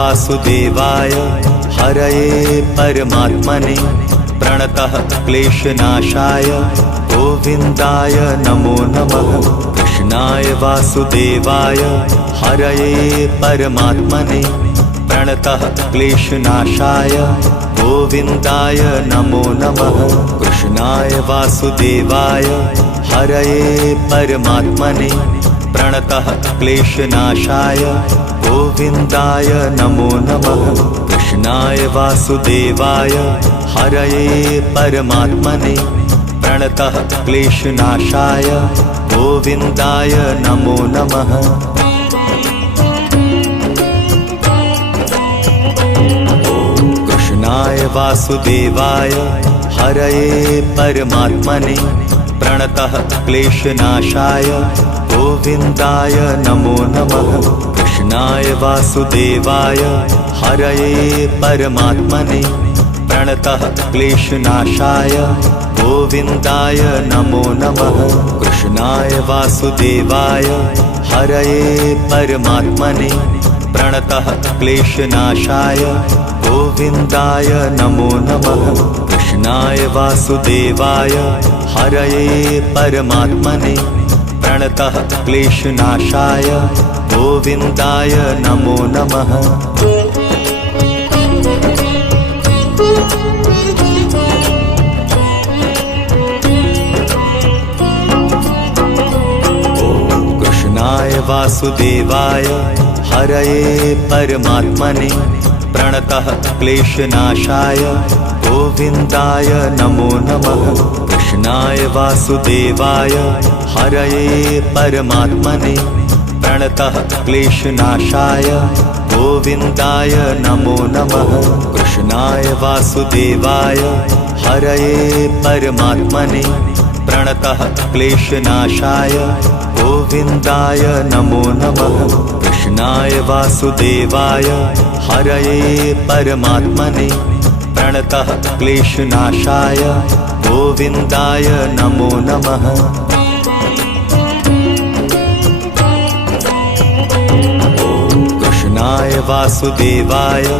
वासुदेवाय हरये परमात्मने प्रणतः क्लेशनाशाय गोविन्दाय नमो नमः। कृष्णाय वासुदेवाय हरये परमात्मने प्रणतः क्लेशनाशाय गोविन्दाय नमो नमः। कृष्णाय वासुदेवाय हरये परमात्मने प्रणतः क्लेशनाशाय गोविन्दाय नमो नमः। कृष्णाय वासुदेवाय हरये परमात्मने प्रणतः क्लेशनाशाय गोविन्दाय नमो नमः। कृष्णाय वासुदेवाय हरये परमात्मने प्रणतः क्लेशनाशाय गोविन्दाय नमो नमः। कृष्णाय वासुदेवाय हरये परमात्मने प्रणतः क्लेशनाशाय गोविन्दाय नमो नमः। कृष्णाय वासुदेवाय हरये परमात्मने प्रणतः क्लेशनाशाय गोविन्दाय नमो नमः। कृष्णाय वासुदेवाय हरये परमात्मने प्रणतः क्लेशनाशाय गोविन्दाय नमो नमः। कृष्णाय वासुदेवाय हरये परमात्मने प्रणतः क्लेशनाशाय गोविन्दाय नमो नमः। कृष्णाय वासुदेवाय हरये परमात्मने प्रणतः क्लेशनाशाय गोविन्दाय नमो नमः। कृष्णाय वासुदेवाय हरये परमात्मने प्रणतः क्लेशनाशाय गोविन्दाय नमो नमः। कृष्णाय वासुदेवाय हरये परमात्मने प्रणतः क्लेशनाशाय गोविन्दाय नमो नमः। कृष्णाय वासुदेवाय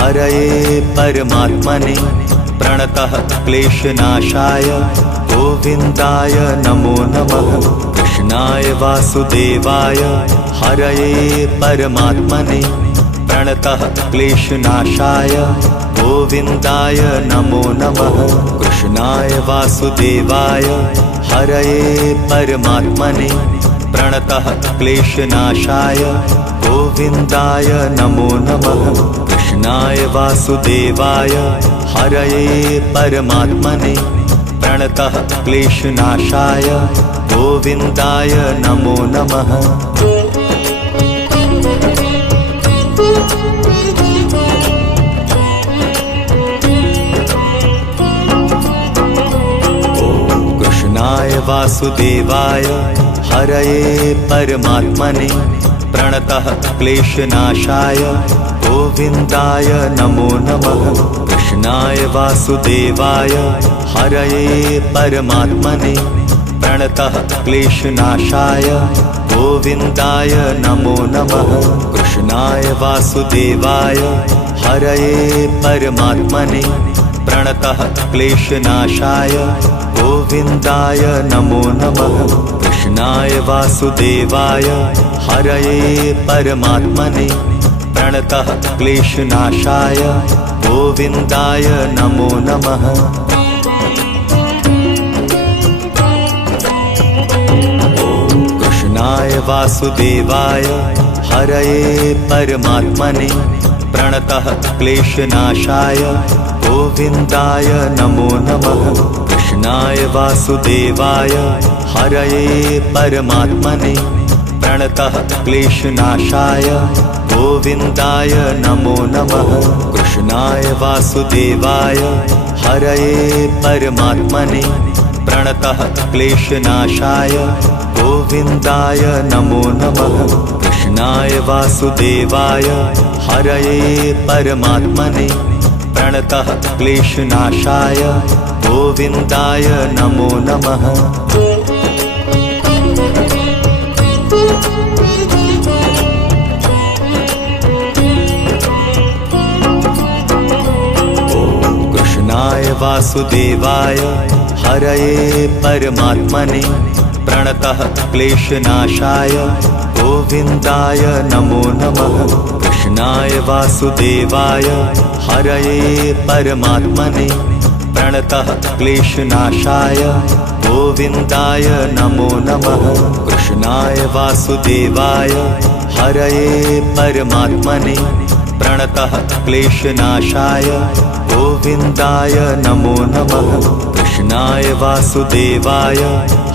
हरये परमात्मने प्रणतः क्लेशनाशाय गोविन्दाय नमो नमः। कृष्णाय वासुदेवाय हरये परमात्मने प्रणतः क्लेशनाशाय गोविन्दाय नमो नमः। कृष्णाय वासुदेवाय हरये परमात्मने प्रणतः क्लेशनाशाय गोविन्दाय नमो नमः। कृष्णाय वासुदेवाय हरये परमात्मने प्रणतः क्लेशनाशाय गोविन्दाय नमो नमः। कृष्णाय वासुदेवाय हरये परमात्मने प्रणतः क्लेशनाशाय गोविन्दाय नमो नमः। कृष्णाय वासुदेवाय हरये परमात्मने प्रणतः क्लेशनाशाय गोविन्दाय नमो नमः। कृष्णाय वासुदेवाय हरये परमात्मने प्रणतः क्लेशनाशाय गोविन्दाय नमो नमः। कृष्णाय वासुदेवाय हरये परमात्मने प्रणतः क्लेशनाशाय गोविन्दाय नमो नमः। कृष्णाय वासुदेवाय हरये परमात्मने प्रणतः क्लेशनाशाय गोविन्दाय नमो नमः। कृष्णाय वासुदेवाय हरये परमात्मने प्रणतः क्लेशनाशाय गोविन्दाय नमो नमः। कृष्णाय वासुदेवाय हरये परमात्मने प्रणतः क्लेशनाशाय गोविन्दाय नमो नमः। कृष्णाय वासुदेवाय हरये परमात्मने प्रणतः क्लेशनाशाय गोविन्दाय नमो नमः। वासुदेवाय हरये परमात्मने प्रणतः क्लेशनाशाय गोविन्दाय नमो नमः। कृष्णाय वासुदेवाय हरये परमात्मने प्रणतः क्लेशनाशाय गोविन्दाय नमो नमः। कृष्णाय वासुदेवाय हरये परमात्मने प्रणतः क्लेशनाशाय गोविन्दाय नमो नमः। कृष्णाय वासुदेवाय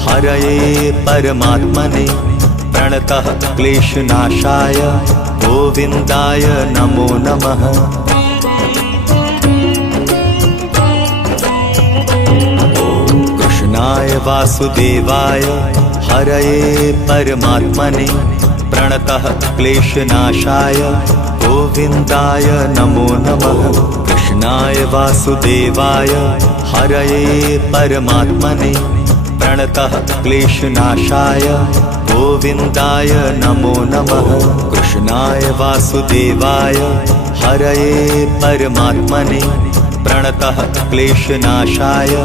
हरये परमात्मने प्रणतः क्लेशनाशाय गोविन्दाय नमो नमः। कृष्णाय वासुदेवाय हरये परमात्मने प्रणतः क्लेशनाशाय गोविन्दाय नमो नमः। कृष्णाय वासुदेवाय हरये परमात्मने प्रणतः क्लेशनाशाय गोविन्दाय नमो नमः। कृष्णाय वासुदेवाय हरये परमात्मने प्रणतः क्लेशनाशाय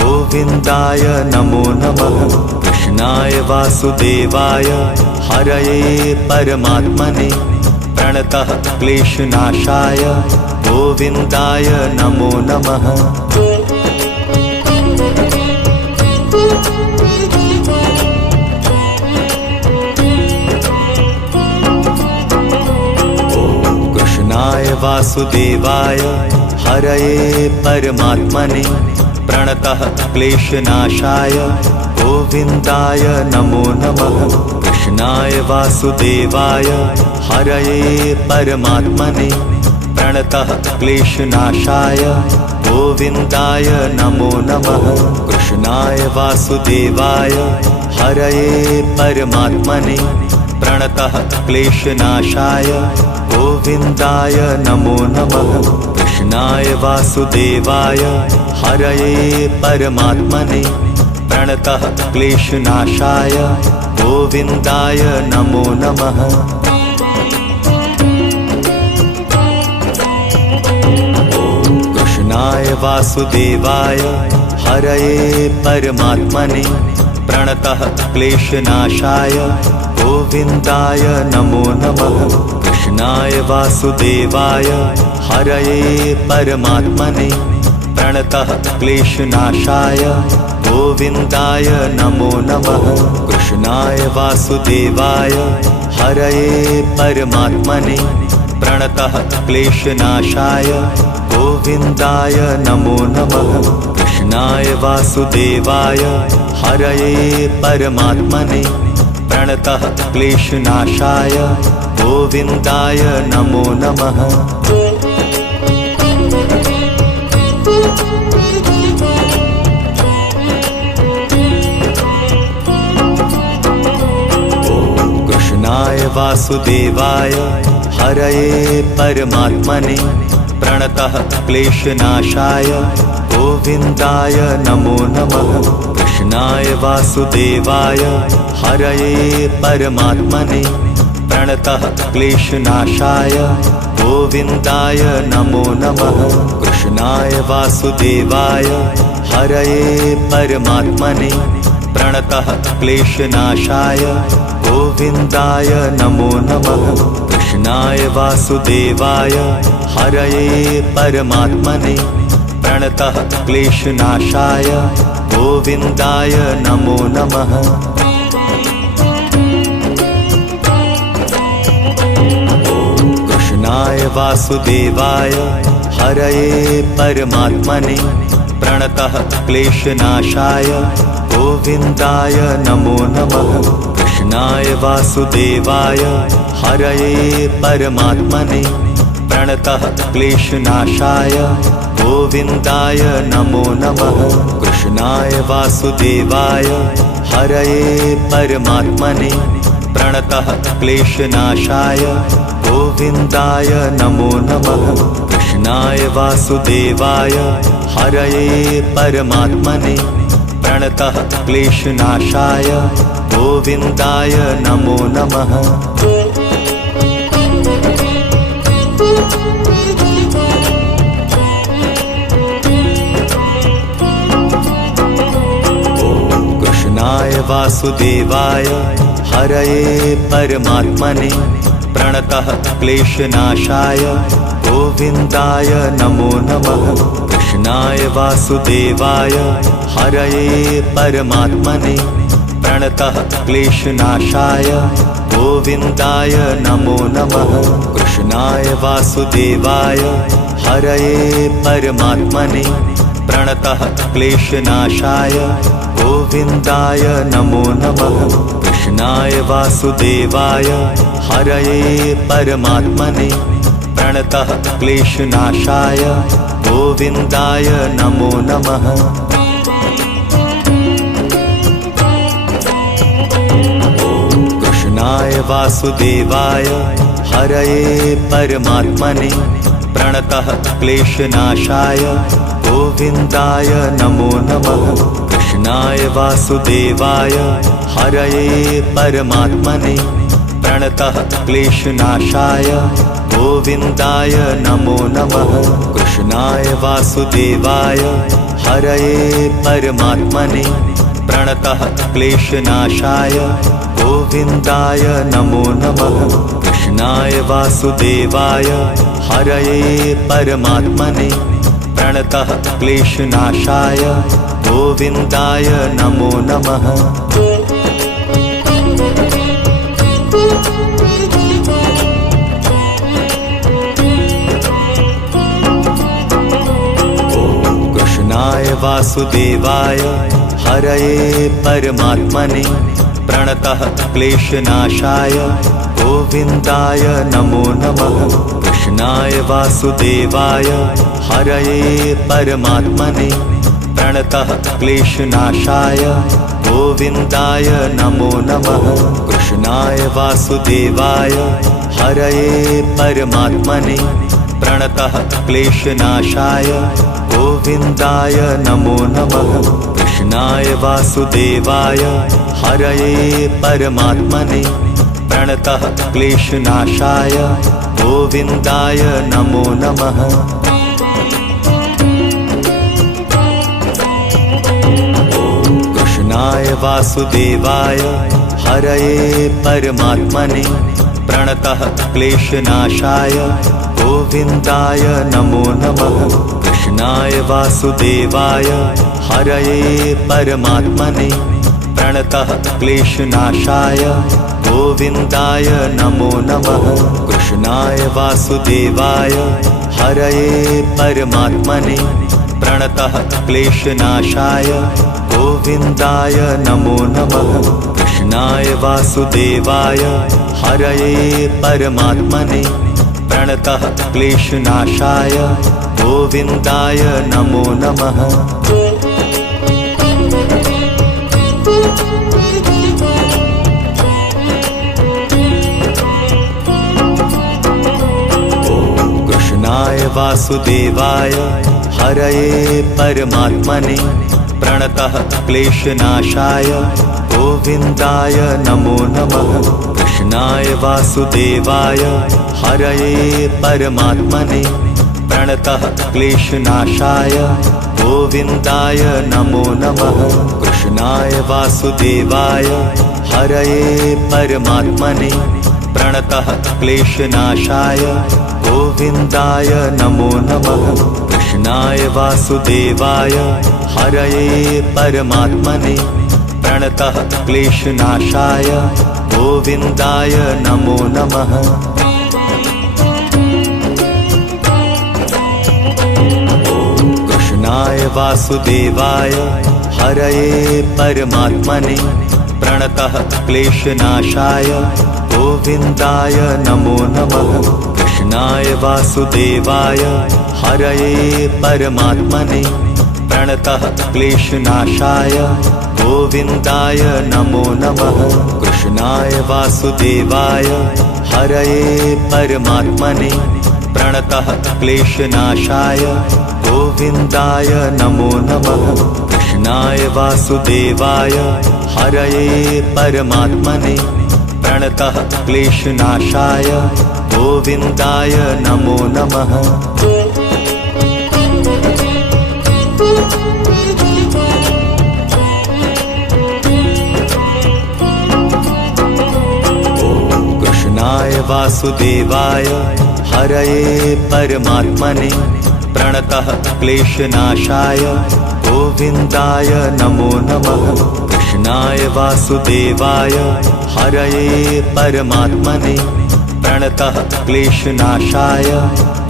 गोविन्दाय नमो नमः। कृष्णाय वासुदेवाय हरये परमात्मने प्रणतः क्लेशनाशाय गोविन्दाय नमो नमः। कृष्णाय वासुदेवाय हरये परमात्मने प्रणतः क्लेशनाशाय गोविन्दाय नमो नमः। कृष्णाय वासुदेवाय हरये परमात्मने प्रणतः क्लेशनाशाय गोविन्दाय नमो नमः। कृष्णाय वासुदेवाय हरये परमात्मने प्रणतः क्लेशनाशाय गोविन्दाय नमो नमः। कृष्णाय वासुदेवाय हरये परमात्मने प्रणतः क्लेशनाशाय गोविन्दाय नमो नमः। कृष्णाय वासुदेवाय हरये परमात्मने प्रणतः क्लेशनाशाय गोविन्दाय नमो नमः। कृष्णाय वासुदेवाय हरये परमात्मने प्रणतः क्लेशनाशाय गोविन्दाय नमो नमः। कृष्णाय वासुदेवाय हरये परमात्मने प्रणतः क्लेशनाशाय गोविन्दाय नमो नमः। कृष्णाय वासुदेवाय हरये परमात्मने प्रणतः क्लेशनाशाय गोविन्दाय नमो नमः। कृष्णाय वासुदेवाय हरये परमात्मने प्रणतः क्लेशनाशाय गोविन्दाय नमो नमः। कृष्णाय वासुदेवाय हरये परमात्मने प्रणतः क्लेशनाशाय गोविन्दाय नमो नमः। कृष्णाय वासुदेवाय हरये परमात्मने प्रणतः क्लेशनाशाय गोविन्दाय नमो नमः। कृष्णाय वासुदेवाय हरये परमात्मने प्रणतः क्लेशनाशाय गोविन्दाय नमो नमः। कृष्णाय वासुदेवाय हरये परमात्मने प्रणतः क्लेशनाशाय गोविन्दाय नमो नमः। कृष्णाय वासुदेवाय हरये परमात्मने प्रणतः क्लेशनाशाय गोविन्दाय नमो नमः। कृष्णाय वासुदेवाय हरये परमात्मने प्रणतः क्लेशनाशाय गोविन्दाय नमो नमः। कृष्णाय वासुदेवाय हरये परमात्मने प्रणतः क्लेशनाशाय गोविन्दाय नमो नमः। वासुदेवाय हरये परमात्मने प्रणतः क्लेशनाशाय गोविन्दाय नमो नमः। कृष्णाय वासुदेवाय हरये परमात्मने प्रणतः क्लेशनाशाय गोविन्दाय नमो नमः। कृष्णाय वासुदेवाय हरये परमात्मने प्रणतः क्लेशनाशाय गोविन्दाय नमो नमः। कृष्णाय वासुदेवाय हरये परमात्मने प्रणतः क्लेशनाशाय गोविन्दाय नमो नमः। कृष्णाय वासुदेवाय हरये परमात्मने प्रणतः क्लेशनाशाय गोविन्दाय नमो नमः। कृष्णाय वासुदेवाय हरये परमात्मने प्रणतः क्लेशनाशाय गोविन्दाय नमो नमः। कृष्णाय वासुदेवाय हरये परमात्मने प्रणतः क्लेशनाशाय गोविन्दाय नमो नमः। कृष्णाय वासुदेवाय हरये परमात्मने प्रणतः क्लेशनाशाय गोविन्दाय नमो नमः। कृष्णाय वासुदेवाय हरये परमात्मने प्रणतः क्लेशनाशाय गोविन्दाय नमो नमः। कृष्णाय वासुदेवाय हरये परमात्मने प्रणतः क्लेशनाशाय गोविन्दाय नमो नमः। कृष्णाय वासुदेवाय हरये परमात्मने प्रणतः क्लेशनाशाय गोविन्दाय नमो नमः। कृष्णाय वासुदेवाय हरये परमात्मने प्रणतः क्लेशनाशाय गोविन्दाय नमो नमः। कृष्णाय वासुदेवाय हरये परमात्मने प्रणतः क्लेशनाशाय गोविन्दाय नमो नमः। कृष्णाय वासुदेवाय हरये परमात्मने प्रणतः क्लेशनाशाय गोविन्दाय नमो नमः। कृष्णाय वासुदेवाय हरये परमात्मने प्रणतः क्लेशनाशाय गोविन्दाय नमो नमः। कृष्णाय वासुदेवाय हरये परमात्मने प्रणतः क्लेशनाशाय गोविन्दाय नमो नमः। कृष्णाय वासुदेवाय हरये परमात्मने प्रणतः क्लेशनाशाय गोविन्दाय नमो नमः। कृष्णाय वासुदेवाय हरये परमात्मने प्रणतः क्लेशनाशाय गोविन्दाय नमो नमः। कृष्णाय वासुदेवाय हरये परमात्मने प्रणतः क्लेशनाशाय गोविन्दाय नमो नमः। कृष्णाय वासुदेवाय हरये परमात्मने प्रणतः क्लेशनाशाय गोविन्दाय नमो नमः। कृष्णाय वासुदेवाय हरये परमात्मने प्रणतः क्लेशनाशाय गोविन्दाय नमो नमः। कृष्णाय वासुदेवाय हरये परमात्मने प्रणतः क्लेशनाशाय गोविन्दाय नमो नमः। कृष्णाय वासुदेवाय हरये परमात्मने प्रणतः क्लेशनाशाय गोविन्दाय नमो नमः। कृष्णाय वासुदेवाय हरये परमात्मने प्रणतः क्लेशनाशाय गोविन्दाय नमो नमः। वासुदेवाय हरये परमात्मने प्रणतः क्लेशनाशाय गोविन्दाय नमो नमः। कृष्णाय वासुदेवाय हरये परमात्मने प्रणतः क्लेशनाशाय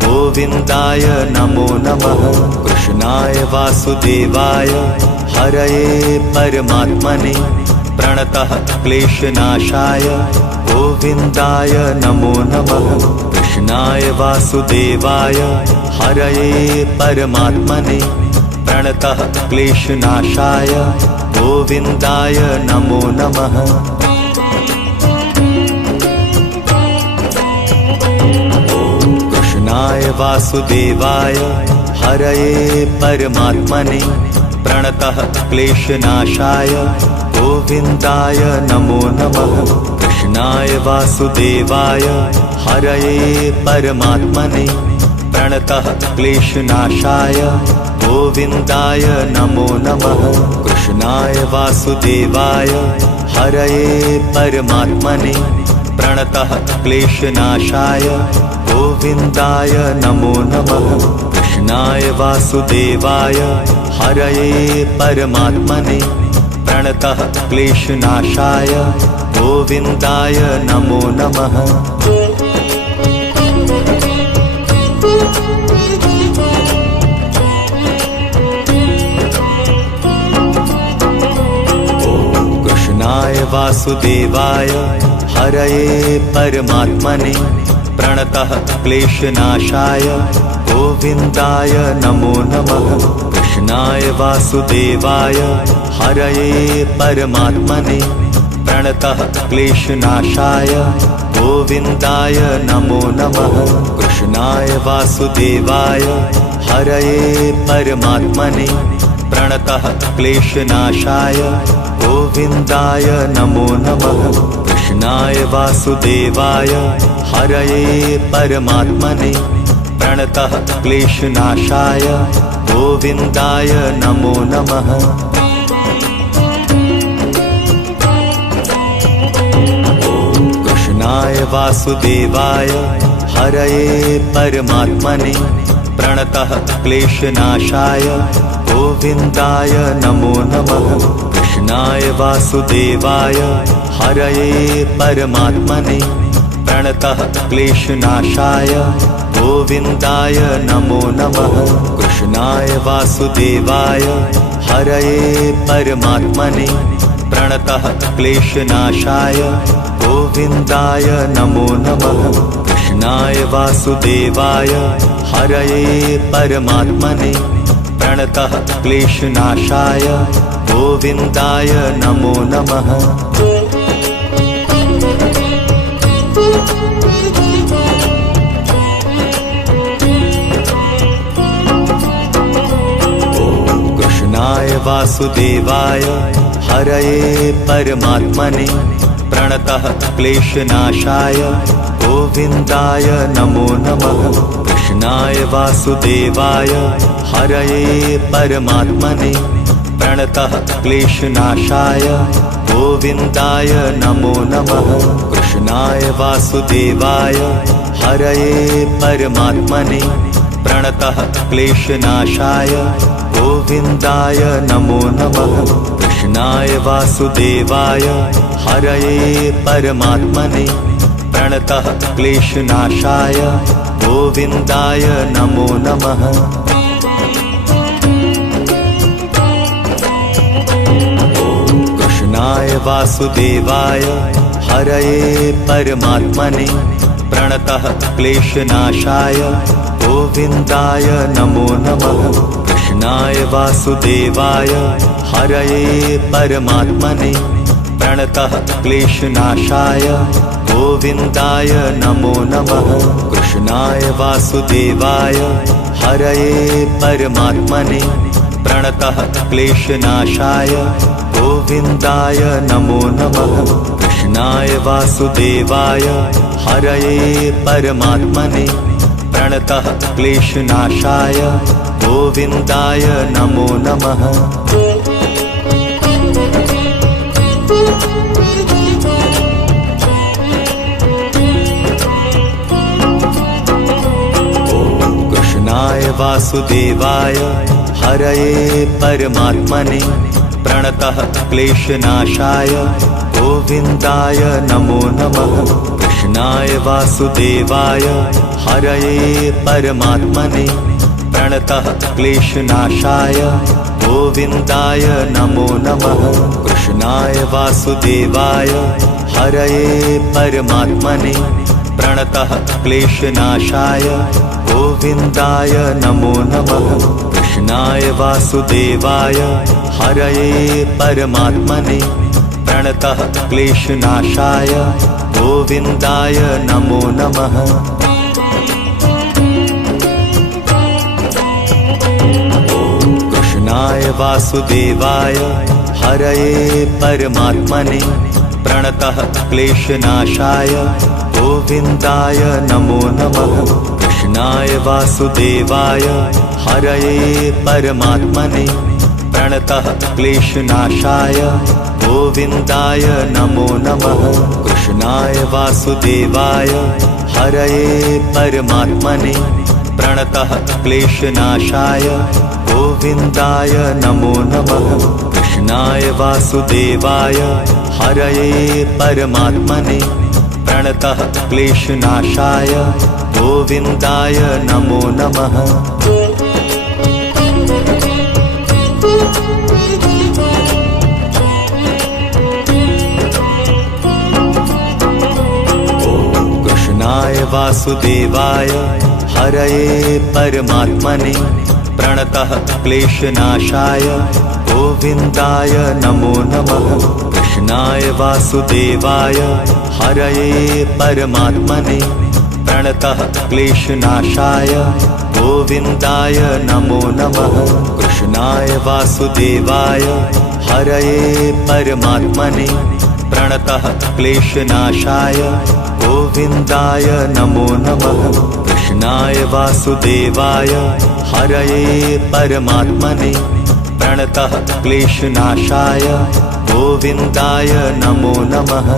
गोविन्दाय नमो नमः। कृष्णाय वासुदेवाय हरये परमात्मने प्रणतः क्लेशनाशाय गोविन्दाय नमो नमः। कृष्णाय वासुदेवाय हरये परमात्मने प्रणतः क्लेशनाशाय गोविन्दाय नमो नमः। कृष्णाय वासुदेवाय हरये परमात्मने प्रणतः क्लेशनाशाय गोविन्दाय नमो नमः। कृष्णाय वासुदेवाय हरये परमात्मने प्रणतः क्लेशनाशाय गोविन्दाय नमो नमः। कृष्णाय वासुदेवाय हरये परमात्मने प्रणतः क्लेशनाशाय गोविन्दाय नमो नमः। कृष्णाय वासुदेवाय हरये परमात्मने प्रणतः क्लेशनाशाय गोविन्दाय नमो नमः। कृष्णाय वासुदेवाय हरये परमात्मने प्रणतः क्लेशनाशाय गोविन्दाय नमो नमः। कृष्णाय वासुदेवाय हरये परमात्मने प्रणतः क्लेशनाशाय गोविन्दाय नमो नमः। कृष्णाय वासुदेवाय हरये परमात्मने प्रणतः क्लेशनाशाय गोविन्दाय नमो नमः। कृष्णाय वासुदेवाय हरये परमात्मने प्रणतः क्लेशनाशाय गोविन्दाय नमो नमः। कृष्णाय वासुदेवाय हरये परमात्मने प्रणतः क्लेशनाशाय गोविन्दाय नमो नमः। कृष्णाय वासुदेवाय हरये परमात्मने प्रणतः क्लेशनाशाय गोविन्दाय नमो नमः। कृष्णाय वासुदेवाय हरये परमात्मने प्रणतः क्लेशनाशाय गोविन्दाय नमो नमः। कृष्णाय वासुदेवाय हरये परमात्मने प्रणतः क्लेशनाशाय गोविन्दाय नमो नमः। कृष्णाय वासुदेवाय हरये परमात्मने प्रणतः क्लेशनाशाय गोविन्दाय नमो नमः। कृष्णाय वासुदेवाय हरये परमात्मने प्रणतः क्लेशनाशाय गोविन्दाय नमो नमः। कृष्णाय वासुदेवाय हरये परमात्मने प्रणतः क्लेशनाशाय गोविन्दाय नमो नमः। कृष्णाय वासुदेवाय हरये परमात्मने प्रणतः क्लेशनाशाय गोविन्दाय नमो नमः। कृष्णाय वासुदेवाय हरये परमात्मने प्रणतः क्लेशनाशाय गोविन्दाय नमो नमः। कृष्णाय वासुदेवाय हरये परमात्मने प्रणतः क्लेशनाशाय गोविन्दाय नमो नमः। कृष्णाय वासुदेवाय हरये परमात्मने प्रणतः क्लेशनाशाय गोविन्दाय नमो नमः। कृष्णाय वासुदेवाय हरये परमात्मने प्रणतः क्लेशनाशाय गोविन्दाय नमो नमः। वासुदेवाय हरये परमात्मने प्रणतः क्लेशनाशाय गोविन्दाय नमो नमः। कृष्णाय वासुदेवाय हरये परमात्मने प्रणतः क्लेशनाशाय गोविन्दाय नमो नमः। कृष्णाय वासुदेवाय हरये परमात्मने प्रणतः क्लेशनाशाय गोविन्दाय नमो नमः। कृष्णाय वासुदेवाय हरये परमात्मने प्रणतः क्लेशनाशाय गोविन्दाय नमो नमः। कृष्णाय वासुदेवाय हरये परमात्मने प्रणतः क्लेशनाशाय गोविन्दाय नमो नमः। कृष्णाय वासुदेवाय हरये परमात्मने प्रणतः क्लेशनाशाय गोविन्दाय नमो नमः। कृष्णाय वासुदेवाय हरये परमात्मने प्रणतः क्लेशनाशाय गोविन्दाय नमो नमः। कृष्णाय वासुदेवाय हरये परमात्मने प्रणतः क्लेशनाशाय गोविन्दाय नमो नमः। कृष्णाय वासुदेवाय हरये परमात्मने प्रणतः क्लेशनाशाय गोविन्दाय नमो नमः। कृष्णाय वासुदेवाय हरये परमात्मने प्रणतः क्लेशनाशाय गोविन्दाय नमो नमः। कृष्णाय वासुदेवाय हरये परमात्मने प्रणतः क्लेशनाशाय गोविन्दाय नमो नमः। कृष्णाय वासुदेवाय हरये परमात्मने प्रणतः क्लेशनाशाय गोविन्दाय नमो नमः।